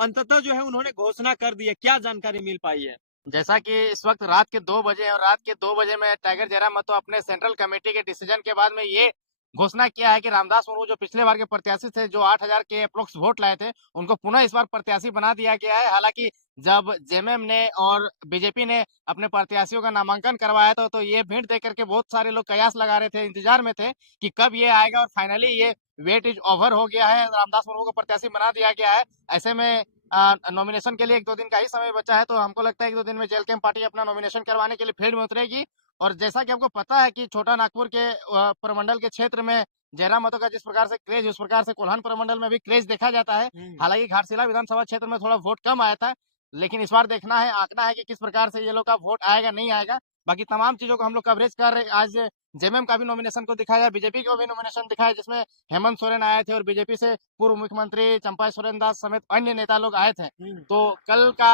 अंततः जो है उन्होंने घोषणा कर दी है, क्या जानकारी मिल पाई है? जैसा कि इस वक्त रात के 2 बजे है और रात के 2 बजे में टाइगर जयराम महतो अपने सेंट्रल कमेटी के डिसीजन के बाद में ये घोषणा किया है कि रामदास मुर्मू जो पिछले बार के प्रत्याशी थे, जो 8,000 के अप्रोक्स वोट लाए थे, उनको पुनः इस बार प्रत्याशी बना दिया गया है। हालांकि जब जेएमएम ने और बीजेपी ने अपने प्रत्याशियों का नामांकन करवाया था, तो ये भीड़ देख करके बहुत सारे लोग कयास लगा रहे थे, इंतजार में थे कि कब ये आएगा, और फाइनली ये वेट इज ओवर हो गया है, रामदास मुर्मू को प्रत्याशी बना दिया गया है। ऐसे में नॉमिनेशन के लिए 1-2 दिन का ही समय बचा है, तो हमको लगता है 1-2 दिन में जेल कैंप पार्टी अपना नॉमिनेशन करवाने के लिए फील्ड में उतरेगी। और जैसा कि हमको पता है कि छोटा नागपुर के प्रमंडल के क्षेत्र में जयराम महतो का जिस प्रकार से क्रेज, उस प्रकार से कोल्हान प्रमंडल में भी क्रेज देखा जाता है। हालांकि घाटशिला विधानसभा क्षेत्र में थोड़ा वोट कम आया था, लेकिन इस बार देखना है, आंकना है कि किस प्रकार से ये लोग का वोट आएगा नहीं आएगा। बाकी तमाम चीजों को हम लोग कवरेज कर रहे हैं। आज जेएमएम का भी नॉमिनेशन को दिखाया, बीजेपी को भी नॉमिनेशन दिखाया, जिसमें हेमंत सोरेन आए थे और बीजेपी से पूर्व मुख्यमंत्री चंपाई सोरेन दास समेत अन्य नेता लोग आए थे। तो कल का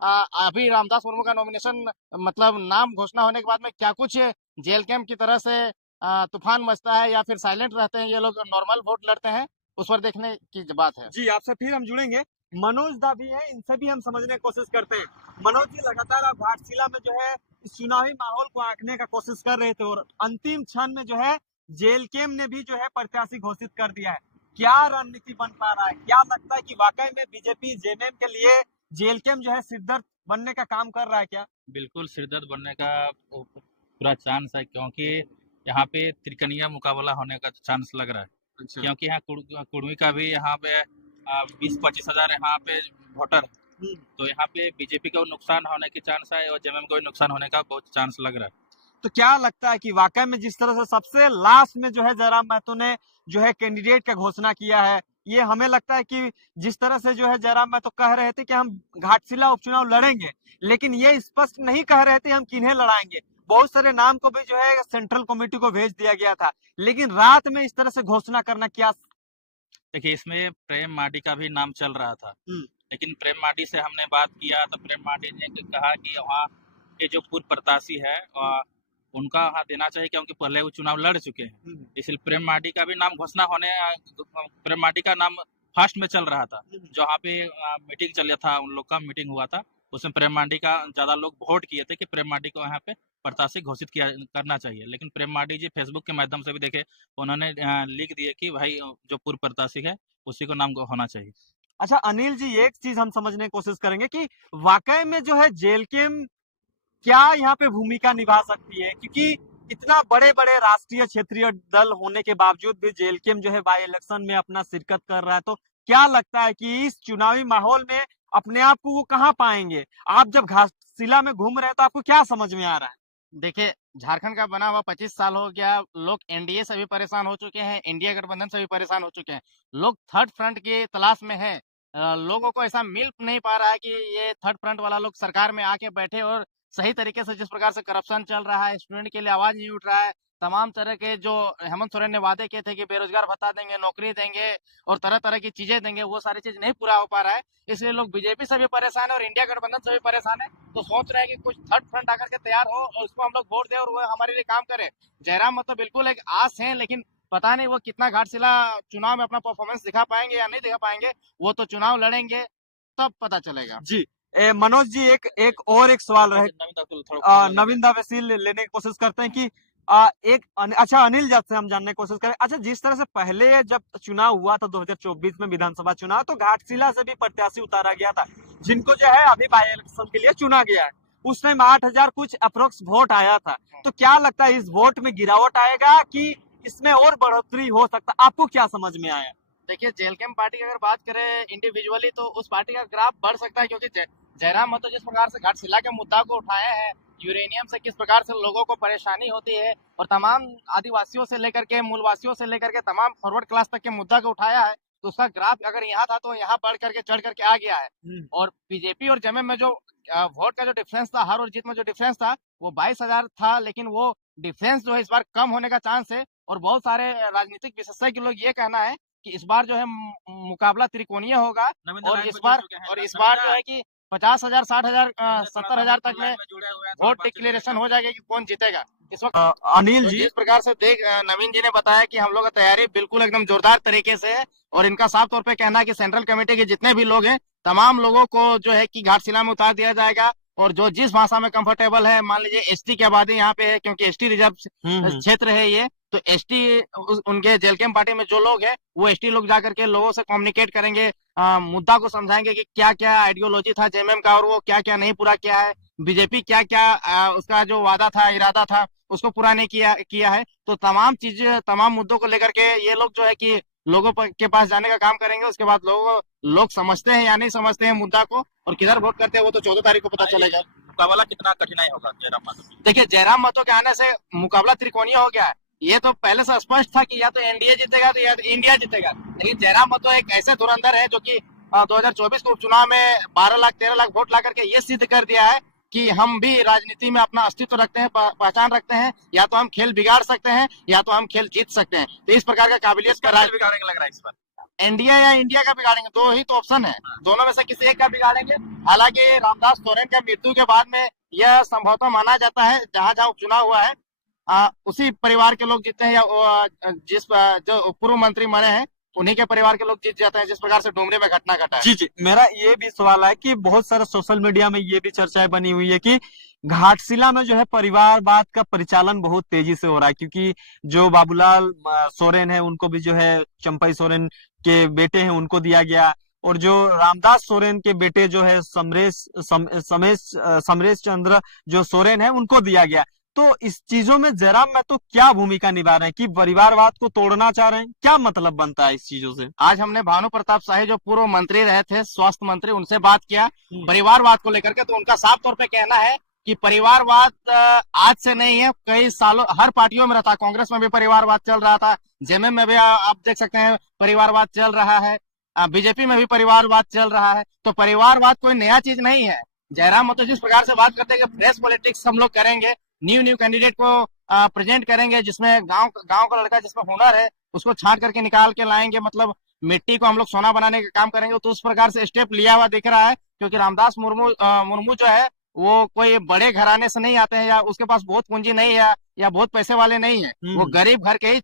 अभी रामदास मुर्मू का नॉमिनेशन मतलब नाम घोषणा होने के बाद में क्या कुछ जेल कैंप की तरह से तूफान मचता है या फिर साइलेंट रहते हैं ये लोग, नॉर्मल वोट लड़ते हैं, उस पर देखने की बात है। जी, आपसे फिर हम जुड़ेंगे। मनोज दा भी है, इनसे भी हम समझने की कोशिश करते हैं। मनोज जी, लगातार आप घाटशिला में जो है इस चुनावी माहौल को आंकने का कोशिश कर रहे थे और अंतिम क्षण में जो है जेल कैम ने भी जो है प्रत्याशी घोषित कर दिया है। क्या रणनीति बन पा रहा है? क्या लगता है कि वाकई में बीजेपी जेएमएम के लिए जेल कैम जो है सिरदर्द बनने का काम कर रहा है क्या? बिल्कुल सिरदर्द बनने का पूरा चांस है, क्योंकि यहाँ पे त्रिकनिया मुकाबला होने का चांस लग रहा है। अच्छा। क्योंकि यहाँ कुर्मी का भी यहाँ पे 20-25 हजार यहाँ पे वोटर, तो यहाँ पे बीजेपी को नुकसान होने की चांस है और जेएमएम को भी नुकसान होने का बहुत चांस लग रहा है। तो क्या लगता है कि वाकई में जिस तरह से सबसे लास्ट में जो है जयराम महतो ने जो है कैंडिडेट का घोषणा किया है, ये हमें लगता है कि जिस तरह से जो है जयराम महतो कह रहे थे कि हम घाटशिला उपचुनाव लड़ेंगे, लेकिन ये स्पष्ट नहीं कह रहे थे हम किन्हें लड़ाएंगे। बहुत सारे नाम को भी जो है सेंट्रल कमेटी को भेज दिया गया था, लेकिन रात में इस तरह से घोषणा करना क्या? देखिए, इसमें प्रेम माडी का भी नाम चल रहा था, लेकिन प्रेम माडी से हमने बात किया तो प्रेम माडी ने कहा कि वहाँ के जो पूर्व प्रत्याशी है उनका वहाँ देना चाहिए, क्योंकि पहले वो चुनाव लड़ चुके हैं। इसलिए प्रेम माडी का भी नाम घोषणा होने, प्रेम माडी का नाम फर्स्ट में चल रहा था। जो यहाँ पे मीटिंग चल था, उन लोग का मीटिंग हुआ था, उसमें प्रेम माडी का ज्यादा लोग वोट किए थे कि प्रेम माडी को यहाँ पे प्रत्याशी घोषित किया करना चाहिए। लेकिन प्रेम माडी जी फेसबुक के माध्यम से भी देखे, उन्होंने लिख दिए कि भाई जो पूर्व प्रत्याशी है उसी को नाम होना चाहिए। अच्छा अनिल जी, एक चीज हम समझने की कोशिश करेंगे कि वाकई में जो है जेल कैम क्या यहाँ पे भूमिका निभा सकती है, क्योंकि इतना बड़े बड़े राष्ट्रीय क्षेत्रीय दल होने के बावजूद भी जेल कैम जो है बाई इलेक्शन में अपना शिरकत कर रहा है। तो क्या लगता है कि इस चुनावी माहौल में अपने आप को वो कहाँ पाएंगे? आप जब घाटशिला में घूम रहे हैं तो आपको क्या समझ में आ रहा है? देखिए, झारखंड का बना हुआ 25 साल हो गया, लोग एनडीए से भी परेशान हो चुके हैं, इंडिया गठबंधन से भी परेशान हो चुके हैं, लोग थर्ड फ्रंट की तलाश में हैं। लोगों को ऐसा मिल नहीं पा रहा है कि ये थर्ड फ्रंट वाला लोग सरकार में आके बैठे और सही तरीके से जिस प्रकार से करप्शन चल रहा है, स्टूडेंट के लिए आवाज नहीं उठ रहा है, तमाम तरह के जो हेमंत सोरेन ने वादे किए थे कि बेरोजगार भत्ता देंगे, नौकरी देंगे और तरह तरह की चीजें देंगे, वो सारी चीज नहीं पूरा हो पा रहा है। इसलिए लोग बीजेपी से भी परेशान है और इंडिया गठबंधन से भी परेशान है। तो सोच रहे हैं कि कुछ थर्ड फ्रंट आकर के तैयार हो और उसको हम लोग वोट दे और वो हमारे लिए काम करे। जयराम मतलब बिल्कुल एक आस है, लेकिन पता नहीं वो कितना घाटशिला चुनाव में अपना परफॉर्मेंस दिखा पाएंगे या नहीं दिखा पाएंगे, वो तो चुनाव लड़ेंगे तब पता चलेगा। जी मनोज जी, एक और एक सवाल रहे, नवीन दा वसील लेने की कोशिश करते हैं कि अच्छा अनिल जब से हम जानने की कोशिश करें। अच्छा, जिस तरह से पहले जब चुनाव हुआ था 2024 में विधानसभा चुनाव, तो घाटशिला से भी प्रत्याशी उतारा गया था जिनको जो है अभी बाई इलेक्शन के लिए चुना गया है। उस टाइम 8,000 कुछ अप्रोक्स वोट आया था। तो क्या लगता है इस वोट में गिरावट आएगा कि इसमें और बढ़ोतरी हो सकता? आपको क्या समझ में आया? देखिए, जेल कैंप पार्टी की अगर बात करें इंडिविजुअली तो उस पार्टी का ग्राफ बढ़ सकता है, क्योंकि जयराम महतो जिस प्रकार से घाटशिला के मुद्दा को उठाए हैं, यूरेनियम से किस प्रकार से लोगों को परेशानी होती है और तमाम आदिवासियों से लेकर के मूलवासियों से लेकर के तमाम फॉरवर्ड क्लास तक के मुद्दा को उठाया है, तो उसका ग्राफ अगर यहाँ था तो यहाँ बढ़ करके चढ़ करके आ गया है। और बीजेपी और जेएमएम में जो वोट का जो डिफरेंस था, हार और जीत में जो डिफरेंस था, वो 22,000 था, लेकिन वो डिफरेंस जो है इस बार कम होने का चांस है। और बहुत सारे राजनीतिक विशेषज्ञ लोग ये कहना है कि इस बार जो है मुकाबला त्रिकोणीय होगा और इस बार जो है कि 50,000, 60,000, 70,000 तक में वोट डिक्लेरेशन हो जाएगा कि कौन जीतेगा। इस वक्त अनिल जी, जिस प्रकार से नवीन जी ने बताया कि हम लोग का तैयारी बिल्कुल एकदम जोरदार तरीके से है और इनका साफ तौर पे कहना है कि सेंट्रल कमेटी के जितने भी लोग हैं तमाम लोगों को जो है कि घाटशिला में उतार दिया जाएगा और जो जिस भाषा में कंफर्टेबल है, मान लीजिए एसटी की आबादी यहाँ पे है क्योंकि एसटी रिजर्व क्षेत्र है ये, तो एसटी उनके जेल कैंप पार्टी में जो लोग हैं वो एसटी लोग जाकर के लोगों से कम्युनिकेट करेंगे, मुद्दा को समझाएंगे कि क्या क्या आइडियोलॉजी था जेएमएम का और वो क्या क्या नहीं पूरा किया है, बीजेपी क्या क्या उसका जो वादा था, इरादा था, उसको पूरा नहीं किया है। तो तमाम चीजें, तमाम मुद्दों को लेकर के ये लोग जो है कि लोगों के पास जाने का काम करेंगे। उसके बाद लोग समझते हैं या नहीं समझते हैं मुद्दा को और किधर वोट करते हैं वो तो 14 तारीख को पता चलेगा। मुकाबला कितना कठिनाई होगा जयराम महतो? देखिए, जयराम महतो के आने से मुकाबला त्रिकोणीय हो गया है। ये तो पहले से स्पष्ट था कि या तो एनडीए जीतेगा तो या तो इंडिया जीतेगा, लेकिन जयराम महतो एक ऐसे धुरंधर है जो कि 2024 के उपचुनाव में 12 लाख 13 लाख वोट ला करके ये सिद्ध कर दिया है कि हम भी राजनीति में अपना अस्तित्व रखते हैं, पहचान रखते हैं, या तो हम खेल बिगाड़ सकते हैं या तो हम खेल जीत सकते हैं। तो इस प्रकार का काबिलियत का राज बिगाड़ेंगे लग रहा है इस बार। एनडीए या इंडिया का बिगाड़ेंगे, दो ही तो ऑप्शन है, दोनों में से किसी एक का बिगाड़ेंगे। हालांकि रामदास सोरेन के मृत्यु के बाद में यह संभवतः माना जाता है जहां जहां उपचुनाव हुआ है उसी परिवार के लोग जीते हैं या जो पूर्व मंत्री मरे हैं उन्हीं के परिवार के लोग जीत जाते हैं, जिस प्रकार से डुमरी में घटना घटा है। जी जी, मेरा ये भी सवाल है कि बहुत सारा सोशल मीडिया में ये भी चर्चाएं बनी हुई है कि घाटशिला में जो है परिवारवाद का परिचालन बहुत तेजी से हो रहा है, क्योंकि जो बाबूलाल सोरेन है उनको भी जो है चंपई सोरेन के बेटे हैं उनको दिया गया, और जो रामदास सोरेन के बेटे जो है समरेश चंद्र जो सोरेन है उनको दिया गया। तो इस चीजों में जयराम महतो क्या भूमिका निभा रहे हैं कि परिवारवाद को तोड़ना चाह रहे हैं, क्या मतलब बनता है इस चीजों से? आज हमने भानु प्रताप शाही जो पूर्व मंत्री रहे थे, स्वास्थ्य मंत्री, उनसे बात किया परिवारवाद को लेकर के, तो उनका साफ तौर पे कहना है कि परिवारवाद आज से नहीं है, कई सालों हर पार्टियों में रहता। कांग्रेस में भी परिवारवाद चल रहा था, जेएमएम में भी आप देख सकते हैं परिवारवाद चल रहा है, बीजेपी में भी परिवारवाद चल रहा है। तो परिवारवाद कोई नया चीज नहीं है। जयराम महतो जिस प्रकार से बात करते हैं कि फ्रेश पॉलिटिक्स हम लोग करेंगे, न्यू कैंडिडेट को प्रेजेंट करेंगे जिसमें गांव का लड़का जिसमें हुनर है उसको छांट करके निकाल के लाएंगे, मतलब मिट्टी को हम लोग सोना बनाने का काम करेंगे। तो उस प्रकार से स्टेप लिया हुआ दिख रहा है, क्योंकि रामदास मुर्मू जो है वो कोई बड़े घराने से नहीं आते हैं या उसके पास बहुत पूंजी नहीं है या बहुत पैसे वाले नहीं है। वो गरीब घर के ही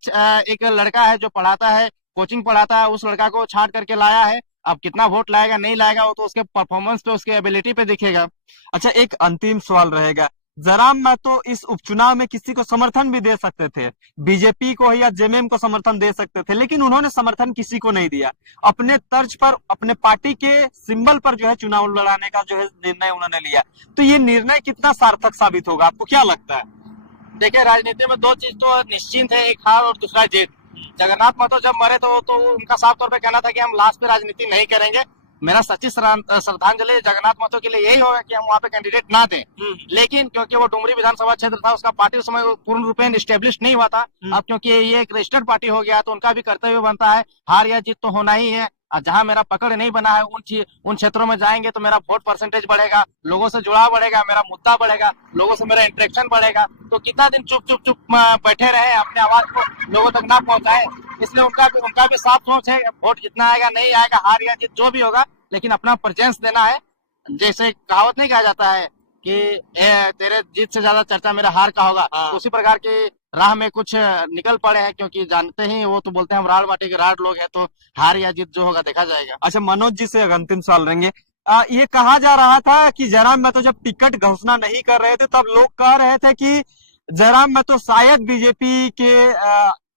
एक लड़का है जो पढ़ाता है, कोचिंग पढ़ाता है, उस लड़का को छांट करके लाया है। अब कितना वोट लाएगा नहीं लाएगा वो तो उसके परफॉर्मेंस पे, उसके एबिलिटी पे दिखेगा। अच्छा, एक अंतिम सवाल रहेगा, जयराम महतो इस उपचुनाव में किसी को समर्थन भी दे सकते थे, बीजेपी को या जेएमएम को समर्थन दे सकते थे, लेकिन उन्होंने समर्थन किसी को नहीं दिया। अपने तर्ज पर, अपने पार्टी के सिंबल पर जो है चुनाव लड़ाने का जो है निर्णय उन्होंने लिया। तो ये निर्णय कितना सार्थक साबित होगा, आपको क्या लगता है? देखिए, राजनीति में दो चीज तो निश्चिंत है, एक हार और दूसरा जीत। जगन्नाथ महतो जब मरे तो उनका साफ तौर पे कहना था कि हम लास्ट पे राजनीति नहीं करेंगे। मेरा सच्ची श्रद्धांजलि जगन्नाथ महतो के लिए यही होगा कि हम वहाँ पे कैंडिडेट ना दें, लेकिन क्योंकि वो डुमरी विधानसभा क्षेत्र था, उसका पार्टी उस समय पूर्ण रूपेण स्टेब्लिश नहीं हुआ था। अब क्योंकि ये एक रजिस्टर्ड पार्टी हो गया तो उनका भी कर्तव्य बनता है, हार या जीत तो होना ही है। जहां मेरा पकड़ नहीं बना है उन क्षेत्रों में जाएंगे तो मेरा वोट परसेंटेज बढ़ेगा, लोगों से जुड़ाव बढ़ेगा, मेरा मुद्दा बढ़ेगा, लोगों से मेरा इंटरेक्शन बढ़ेगा। तो कितना दिन चुप बैठे रहे, अपने आवाज को लोगों तक ना पहुंचाए। इसलिए उनका भी साफ सोच है, वोट जितना आएगा नहीं आएगा, हार या जीत जो भी होगा, लेकिन अपना प्रेजेंस देना है। जैसे कहावत नहीं कहा जाता है कि तेरे जीत से ज्यादा चर्चा मेरे हार का होगा, उसी प्रकार की राह में कुछ निकल पड़े हैं, क्योंकि जानते ही वो तो बोलते हैं हम राड़ बाटे के राड़ लोग हैं, तो हार या जीत जो होगा देखा जाएगा। अच्छा, मनोज जी से अंतिम सवाल रहेंगे। ये कहा जा रहा था कि जयराम महतो जब टिकट घोषणा नहीं कर रहे थे तब लोग कह रहे थे कि जयराम महतो शायद बीजेपी के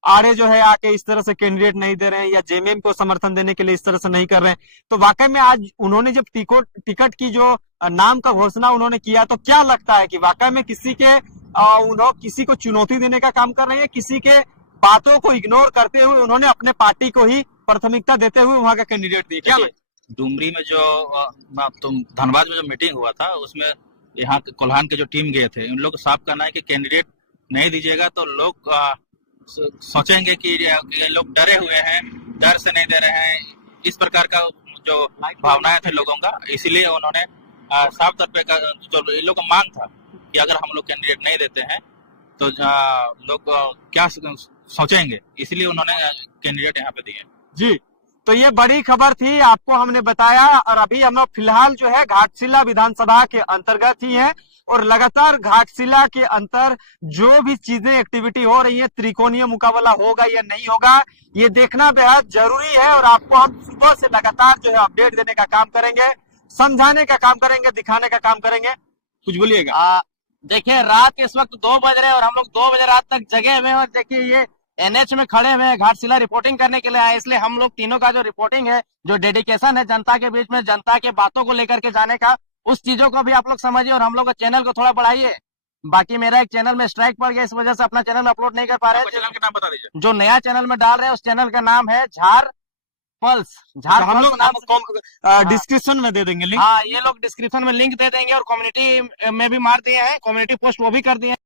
आड़े जो है आके इस तरह से कैंडिडेट नहीं दे रहे हैं या जेएमएम को समर्थन देने के लिए इस तरह से नहीं कर रहे हैं। तो वाकई में आज उन्होंने जब टिकट की जो नाम का घोषणा उन्होंने किया, तो क्या लगता है कि वाकई में किसी को चुनौती देने का काम कर रहे हैं, किसी के बातों को इग्नोर करते हुए उन्होंने अपने पार्टी को ही प्राथमिकता देते हुए वहां का कैंडिडेट दिया? क्या डुमरी में धनबाद में जो मीटिंग हुआ था उसमें यहाँ कोल्हान के जो टीम गए थे, उन लोग को साफ करना है कि कैंडिडेट नहीं दीजिएगा तो लोग सोचेंगे कि ये लोग डरे हुए हैं, डर से नहीं दे रहे हैं, इस प्रकार का जो भावनाएं थे लोगों का। इसीलिए उन्होंने साफ तौर पे जो ये लोग का मांग था कि अगर हम लोग कैंडिडेट नहीं देते हैं तो लोग क्या सोचेंगे, इसलिए उन्होंने कैंडिडेट यहाँ पे दिए। जी, तो ये बड़ी खबर थी, आपको हमने बताया। और अभी हम लोग फिलहाल जो है घाटशिला विधानसभा के अंतर्गत ही है, और लगातार घाटशिला के अंतर जो भी चीजें एक्टिविटी हो रही है, त्रिकोणीय मुकाबला होगा या नहीं होगा, ये देखना बेहद जरूरी है। और आपको हम सुबह से लगातार जो है अपडेट देने का काम करेंगे, समझाने का काम करेंगे, दिखाने का काम करेंगे। कुछ बोलिएगा। देखिए, रात के इस वक्त 2 बज रहे हैं और हम लोग 2 बजे रात तक जगे हुए हैं। और देखिए, ये एनएच में खड़े हुए हैं, घाटशिला रिपोर्टिंग करने के लिए आए। इसलिए हम लोग तीनों का जो रिपोर्टिंग है, जो डेडिकेशन है जनता के बीच में, जनता के बातों को लेकर के जाने का, उस चीजों को भी आप लोग समझिए और हम लोग का चैनल को थोड़ा बढ़ाइए। बाकी मेरा एक चैनल में स्ट्राइक पड़ गया, इस वजह से अपना चैनल में अपलोड नहीं कर पा रहे हैं। चैनल का नाम बता दीजिए। जो नया चैनल में डाल रहे हैं उस चैनल का नाम है झार पल्स। झार हम लोग नाम डिस्क्रिप्शन में दे देंगे लिंक। हाँ, ये लोग डिस्क्रिप्शन में लिंक दे देंगे और कम्युनिटी में भी मार दिए हैं, कम्युनिटी पोस्ट वो भी कर दिए हैं।